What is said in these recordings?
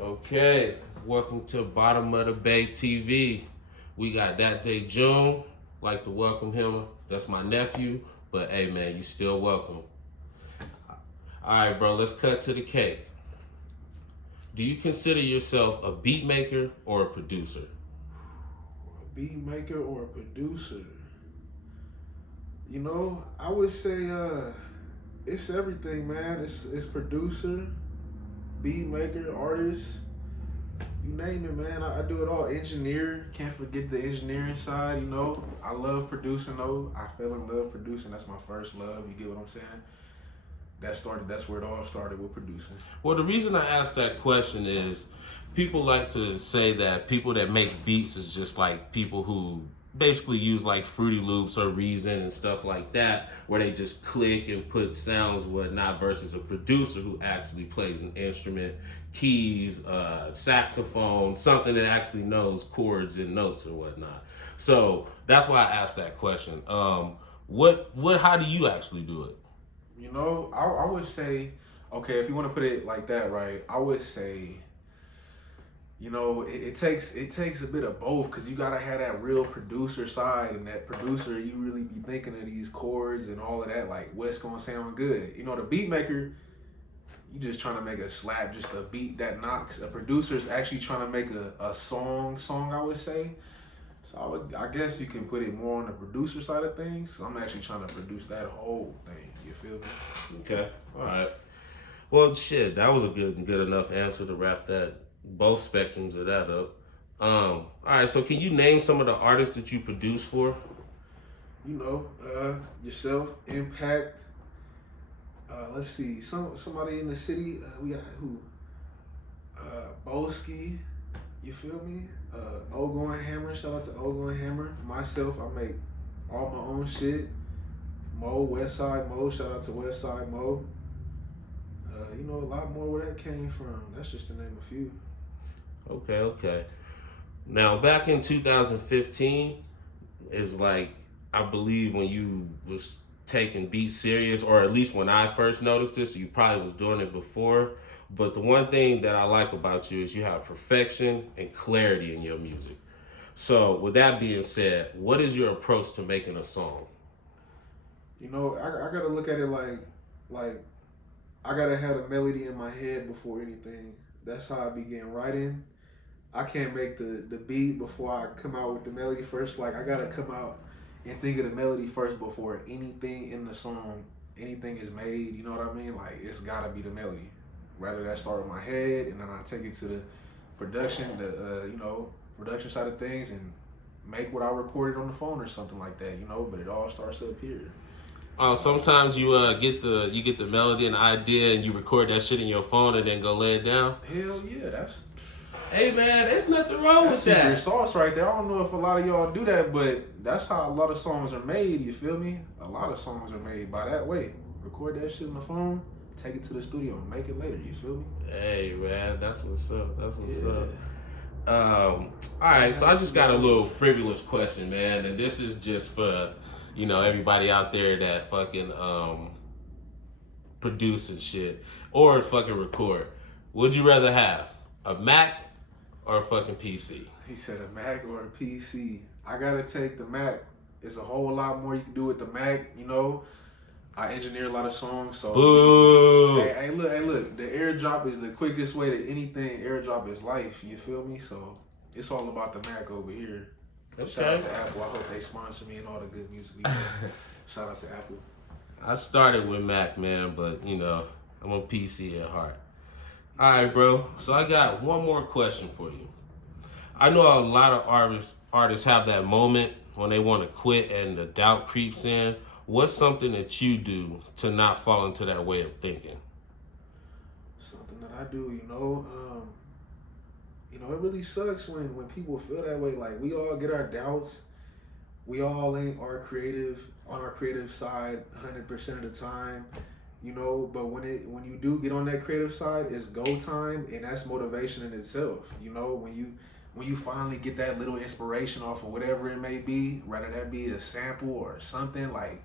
Okay, welcome to Bottom of the Bay TV. We got ThatDay June. Like to welcome him. That's my nephew, but hey man, you still welcome. All right, bro. Let's cut to the cake. Do you consider yourself a beat maker or a producer? A beat maker or a producer? I would say it's everything, man. It's producer, beat maker, artist. You name it, man. I do it all. Engineer, can't forget the engineering side. I love producing though. I fell in love producing. That's my first love. You get what I'm saying? That's where it all started with producing. Well, the reason I asked that question is people like to say that people that make beats is just like people who basically use like Fruity Loops or Reason and stuff like that, where they just click and put sounds and whatnot, versus a producer who actually plays an instrument, keys, saxophone, something that actually knows chords and notes or whatnot. So that's why I asked that question. How do you actually do it? I would say, okay, if you want to put it like that, right? I would say, it takes a bit of both because you gotta have that real producer side, and that producer, you really be thinking of these chords and all of that, like what's gonna sound good. The beat maker, you just trying to make a slap, just a beat that knocks. A producer is actually trying to make a song, I would say. So I guess you can put it more on the producer side of things. I'm actually trying to produce that whole thing. You feel me? Okay, all right. Well, shit, that was a good enough answer to wrap that both spectrums of that up. All right. So, can you name some of the artists that you produce for? Yourself, Impakt. Let's see, somebody in the city. We got who? Boski. You feel me? Ogo and Hammer. Shout out to Ogo and Hammer. Myself, I make all my own shit. Mo, Westside Mo. Shout out to Westside Mo. A lot more where that came from. That's just to name a few. Okay. Now, back in 2015 is like, I believe when you was taking beats serious, or at least when I first noticed this, you probably was doing it before. But the one thing that I like about you is you have perfection and clarity in your music. So, with that being said, what is your approach to making a song? I gotta look at it like I gotta have a melody in my head before anything. That's how I began writing. I can't make the beat before I come out with the melody first. Like I gotta come out and think of the melody first before anything in the song, anything is made. You know what I mean? Like it's gotta be the melody. Rather that start in my head and then I take it to the production, production side of things, and make what I recorded on the phone or something like that. But it all starts up here. Sometimes you get the melody and the idea and you record that shit in your phone and then go lay it down. Hell yeah, that's Hey man, there's nothing wrong with secret that. sauce right there. I don't know if a lot of y'all do that, but that's how a lot of songs are made. You feel me? A lot of songs are made by that way. Record that shit on the phone, take it to the studio, and make it later. You feel me? Hey man, that's what's up. All right, so I just got a little frivolous question, man, and this is just for everybody out there that fucking produces shit or fucking record. Would you rather have a Mac or a fucking PC? He said a Mac or a PC. I gotta take the Mac. It's a whole lot more you can do with the Mac. I engineer a lot of songs, so Boo. Hey, look. The AirDrop is the quickest way to anything. AirDrop is life. You feel me? So it's all about the Mac over here. Okay. Shout out to Apple. I hope they sponsor me and all the good music we get. Shout out to Apple. I started with Mac, man, but I'm a PC at heart. All right, bro. So I got one more question for you. I know a lot of artists have that moment when they want to quit and the doubt creeps in. What's something that you do to not fall into that way of thinking? Something that I do, it really sucks when people feel that way. Like we all get our doubts. We all ain't on our creative side 100% of the time. But when you do get on that creative side, it's go time, and that's motivation in itself. When you finally get that little inspiration off of whatever it may be, whether that be a sample or something, like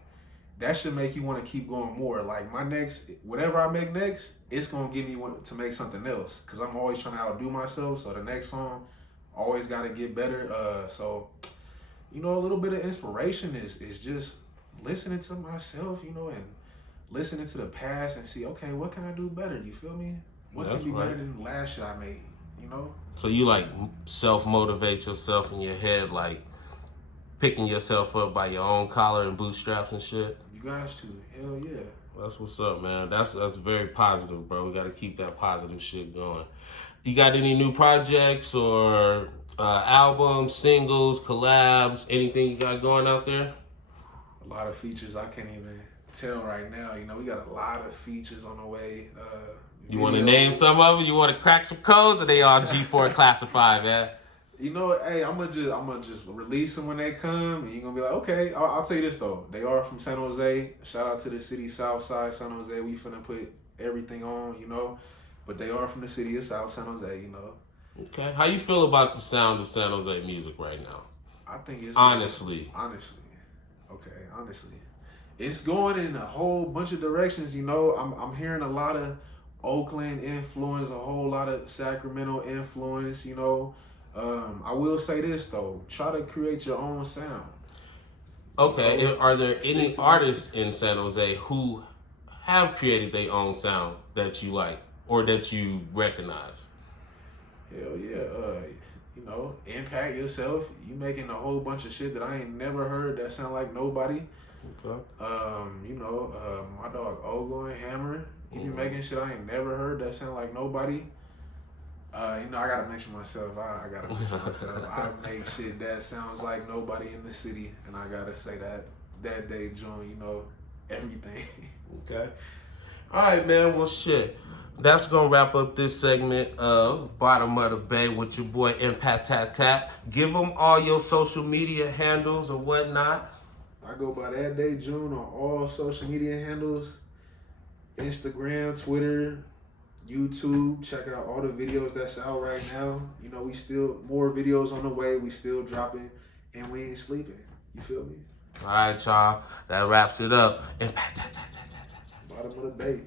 that should make you want to keep going more. Like whatever I make next, it's gonna give me to make something else. Cause I'm always trying to outdo myself. So the next song, always got to get better. So a little bit of inspiration is just listening to myself, and listening to the past and see, okay, what can I do better? You feel me? What can be better than the last shit I made? So you like self-motivate yourself in your head, like picking yourself up by your own collar and bootstraps and shit? You guys too. Hell yeah. That's what's up, man. That's very positive, bro. We got to keep that positive shit going. You got any new projects or albums, singles, collabs, anything you got going out there? A lot of features I can't even tell right now. We got a lot of features on the way. You want to name some of them? You want to crack some codes, or they all G4 classified, man? Hey, I'm gonna just release them when they come, and you're gonna be like, okay. I'll tell you this though, they are from San Jose. Shout out to the city, South Side, San Jose. We finna put everything on, but they are from the city of South San Jose, Okay, how you feel about the sound of San Jose music right now? I think it's honestly, it's going in a whole bunch of directions. I'm hearing a lot of Oakland influence, a whole lot of Sacramento influence. I will say this though: try to create your own sound. Okay, are there any artists in San Jose who have created their own sound that you like or that you recognize? Hell yeah, Impakt yourself. You making a whole bunch of shit that I ain't never heard that sound like nobody. Okay. My dog Ogo and Hammer. He be making shit I ain't never heard that sound like nobody. I gotta mention myself. I gotta mention myself. I make shit that sounds like nobody in the city, and I gotta say ThatDay joint. Everything. Okay. All right, man. Well, shit. That's gonna wrap up this segment of Bottom of the Bay with your boy Impaktat. Give them all your social media handles or whatnot. I go by ThatDay June on all social media handles: Instagram, Twitter, YouTube. Check out all the videos that's out right now. We still more videos on the way. We still dropping, and we ain't sleeping. You feel me? All right, y'all. That wraps it up. Impaktat. Bottom of the Bay.